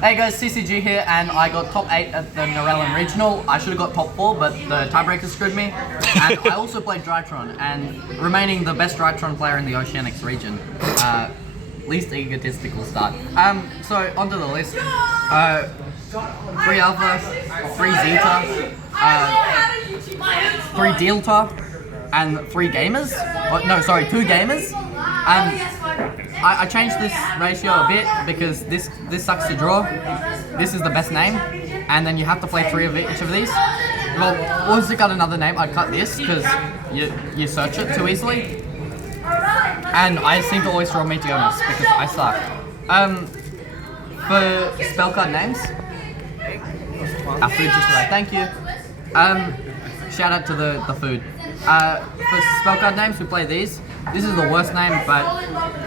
Hey guys, CCG here, and I got top 8 at the Narellan Regional. I should have got top 4, but the tiebreaker screwed me. And I also played Drytron, and remaining the best Drytron player in the Oceanics region. Least egotistical start. So onto the list. 3 Alpha, 3 Zeta, 3 Delta, and 3 Gamers. Oh, no, sorry, 2 Gamers. I changed this ratio a bit because this sucks to draw. This is the best name, and then you have to play 3 of each of these. Well, once you got another name, I'd cut this because you search it too easily. And I seem to always draw Meteomus because I suck. For spell card names, our food just arrived. Thank you. Shout out to the food. For spell card names, we play these. This is the worst name, but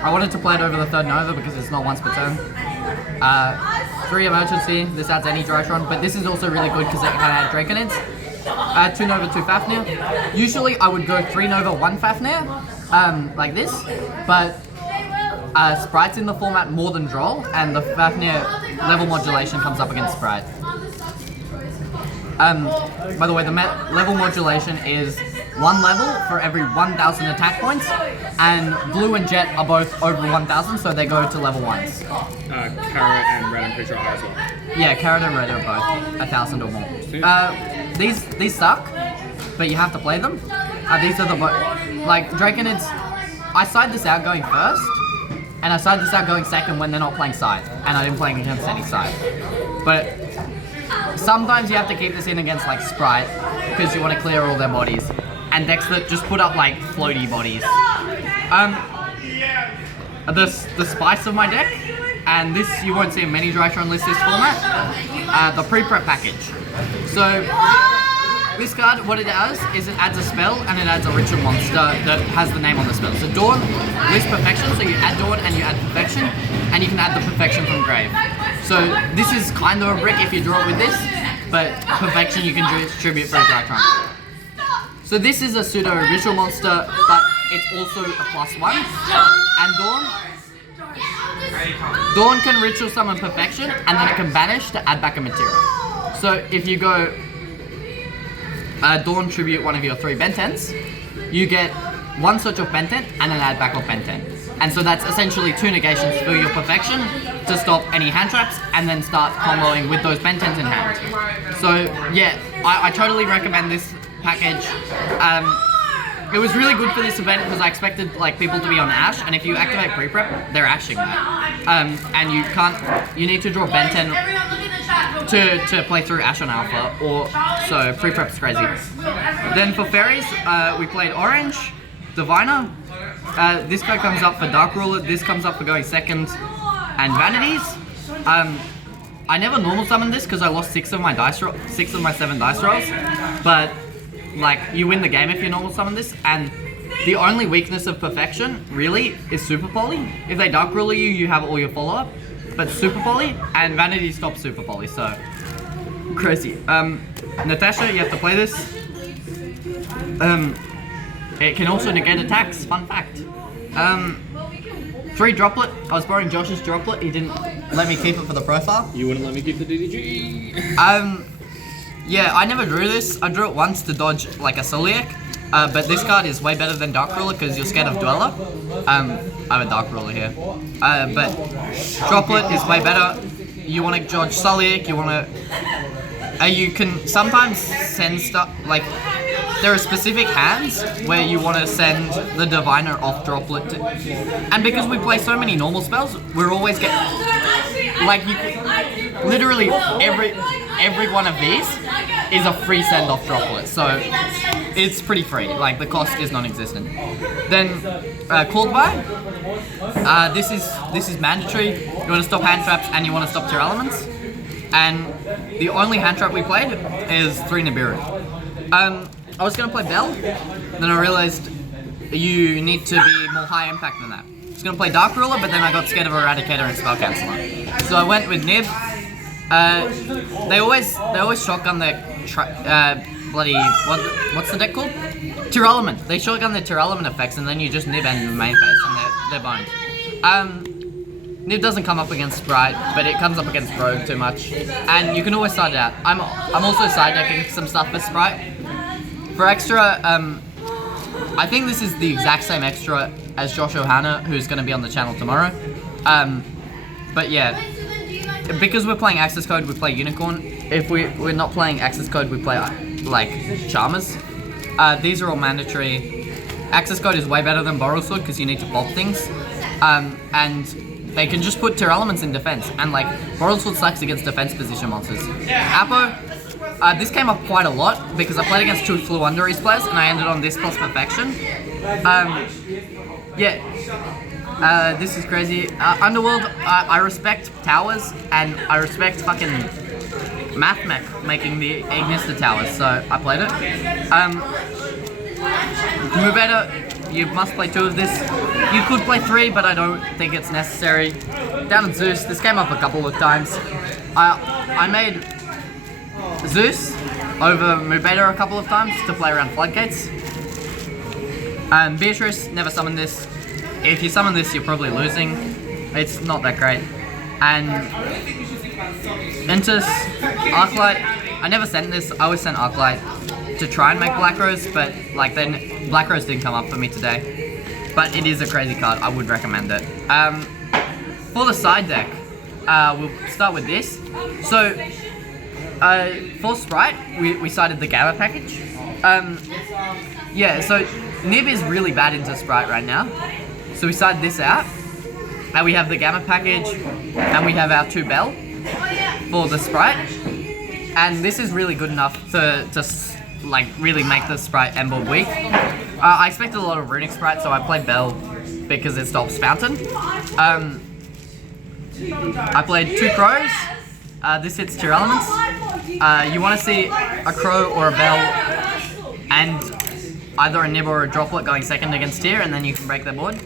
I wanted to play it over the 3rd Nova because it's not once per turn. 3 Emergency, this adds any Drytron, but this is also really good because it can add Draconids. 2 Nova, 2 Fafnir. Usually I would go 3 Nova, 1 Fafnir, like this, but Sprite's in the format more than Droll, and the Fafnir level modulation comes up against Sprite. By the way, the level modulation is 1 level for every 1,000 attack points, and Blue and Jet are both over 1,000, so they go to level 1s. Carrot and Red, I'm pretty sure are as well. Yeah, Carrot and Red are both 1,000 or more. These suck, but you have to play them. These are the like Draconids. I side this out going first, and I side this out going second when they're not playing side, and I didn't play against any side. But sometimes you have to keep this in against like Sprite because you want to clear all their bodies, and decks that just put up like floaty bodies. The spice of my deck, and this you won't see in many Drytron lists this format. The pre-prep package. So this card, what it does is it adds a spell and it adds a ritual monster that has the name on the spell. So Dawn lists Perfection, so you add Dawn and you add Perfection, and you can add the Perfection from Grave. So this is kind of a brick if you draw it with this, but Perfection you can distribute for a Drytron. So this is a pseudo ritual monster, but it's also a +1. And Dawn can ritual summon Perfection, and then it can banish to add back a material. So if you go Dawn tribute one of your 3 Bentens, you get 1 search of Benten and an add back of Benten. And so that's essentially 2 negations for your Perfection to stop any hand traps, and then start comboing with those Bentens in hand. So yeah, I totally recommend this package. It was really good for this event because I expected like people to be on Ash, and if you activate pre-prep, they're ashing that. And you need to draw Benten to play through Ash on Alpha, or so pre-prep's crazy. Then for fairies, we played Orange, Diviner. This guy comes up for Dark Ruler, this comes up for going second, and Vanities. I never normal summoned this because I lost 6 of my 7 dice rolls, but like you win the game if you normal summon this, and the only weakness of Perfection really is Super Poly. If they Dark Ruler you, you have all your follow-up, but Super Poly and Vanity stops Super Poly, so crazy. Natasha, you have to play this. It can also negate attacks, fun fact. 3 Droplet, I was borrowing Josh's Droplet, he didn't let me keep it for the profile. You wouldn't let me keep the DDG. Yeah, I never drew this. I drew it once to dodge like a Soliac, but this card is way better than Dark Ruler because you're scared of Dweller. I have a Dark Ruler here. But Droplet is way better. You want to dodge Soliac, you can sometimes send stuff, like there are specific hands where you want to send the Diviner off Droplet to, and because we play so many normal spells, we're always like literally every one of these is a free send off Droplet, so it's pretty free, like the cost is non-existent. Then Called By, this is mandatory. You want to stop hand traps and you want to stop Tier Elements, and the only hand trap we played is 3 Nibiru. I was going to play Bell, then I realized you need to be more high impact than that. I was going to play Dark Ruler, but then I got scared of Eradicator and Spell Canceller. So I went with Nib. They always shotgun their what's the deck called? Tier Element. They shotgun their Tier Element effects, and then you just Nib and main phase, and they're boned. Nib doesn't come up against Sprite, but it comes up against Rogue too much. And you can always side it out. I'm also side decking some stuff for Sprite. For extra, I think this is the exact same extra as Josh Ohana, who's going to be on the channel tomorrow. But yeah, because we're playing Access Code, we play Unicorn. If we're not playing Access Code, we play like Charmers. These are all mandatory. Access Code is way better than Borrow Sword because you need to pop things. And they can just put Tier Elements in defense. And like, Borrow Sword sucks against defense position monsters. Apo, this came up quite a lot because I played against 2 Fluunderies players and I ended on this plus Perfection. Yeah, this is crazy. Underworld, I respect towers and I respect fucking MathMech making the Ignista towers, so I played it. Mubeta, you must play 2 of this. You could play 3, but I don't think it's necessary. Down at Zeus, this came up a couple of times. I made Zeus over Mubeta a couple of times to play around Floodgates. Beatrice, never summoned this. If you summon this, you're probably losing. It's not that great. And Ventus, Arclight, I never sent this. I always sent Arclight to try and make Black Rose, but like then Black Rose didn't come up for me today. But it is a crazy card. I would recommend it. For the side deck, we'll start with this. So for Sprite, we sided the Gamma package. Yeah, so Nib is really bad into Sprite right now. So we side this out, and we have the Gamma package, and we have our 2 Bell for the Sprite. And this is really good enough to like really make the Sprite Ember weak. I expected a lot of Runic Sprite, so I played Bell because it stops Fountain. I played 2 Crows. This hits Tier Elements. You want to see a Crow or a Bell and either a Nib or a Droplet going second against Tier, and then you can break their board.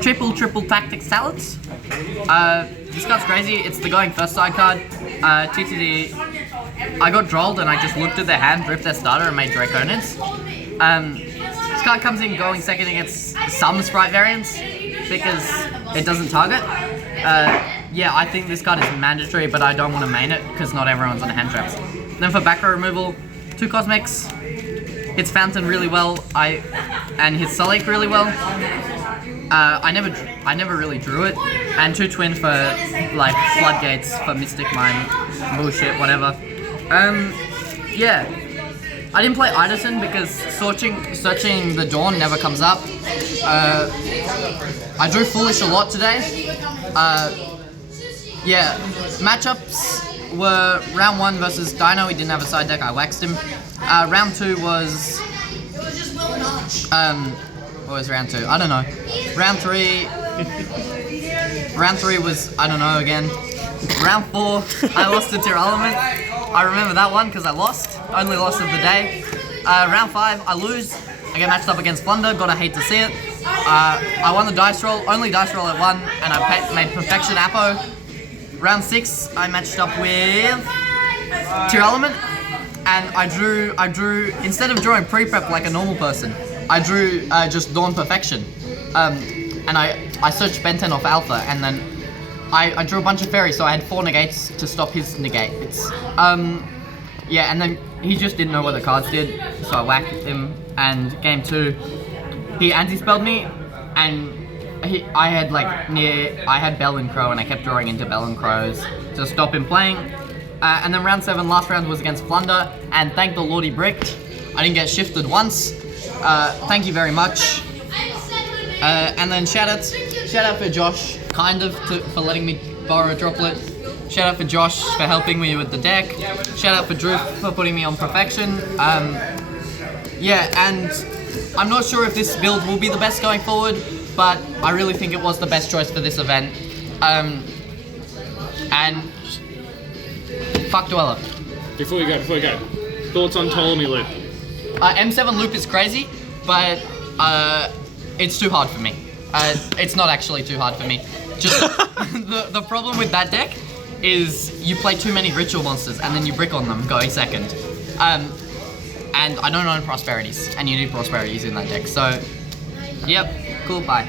Triple Tactic Salads. This card's crazy. It's the going first side card. TTD. I got drolled and I just looked at their hand, ripped their starter, and made Draconids. This card comes in going second against some Sprite variants because it doesn't target. Yeah, I think this card is mandatory, but I don't want to main it because not everyone's on hand traps. Then for back row removal, 2 Cosmics. Hits Fountain really well, and hits Sullik really well. I never really drew it, and 2 Twin for like Floodgates for Mystic Mine, bullshit, whatever. Yeah, I didn't play Idison because searching the Dawn never comes up. I drew Foolish a lot today. Yeah, matchups were round 1 versus Dino. He didn't have a side deck. I waxed him. Round 2 was what was round 2? I don't know. Round 3 was I don't know again. Round 4 I lost to Tier Element. I remember that one because I lost. Only loss of the day. Round 5 I lose. I get matched up against Flunder. Gotta hate to see it. I won the dice roll. Only dice roll I won, and I made Perfection Apo. Round 6 I matched up with Tier Element. And I drew, instead of drawing pre-prep like a normal person, I drew just Dawn Perfection. And I searched Benten off Alpha, and then I drew a bunch of fairies, so I had 4 negates to stop his negates. Yeah, and then he just didn't know what the cards did, so I whacked him, and game 2, he anti-spelled me, and I had Bell and Crow, and I kept drawing into Bell and Crows to stop him playing. And then round 7, last round was against Flunder, and thank the Lord he bricked. I didn't get shifted once. Thank you very much. And then shout out for Josh, for letting me borrow a Droplet. Shout out for Josh for helping me with the deck. Shout out for Drew for putting me on Perfection. Yeah, and I'm not sure if this build will be the best going forward, but I really think it was the best choice for this event. And fuck Dweller. Before we go, thoughts on Ptolemy Loop? M7 Loop is crazy, but it's too hard for me. It's not actually too hard for me. Just the problem with that deck is you play too many ritual monsters and then you brick on them going second. And I don't own prosperities, and you need prosperities in that deck. So, yep, cool, bye.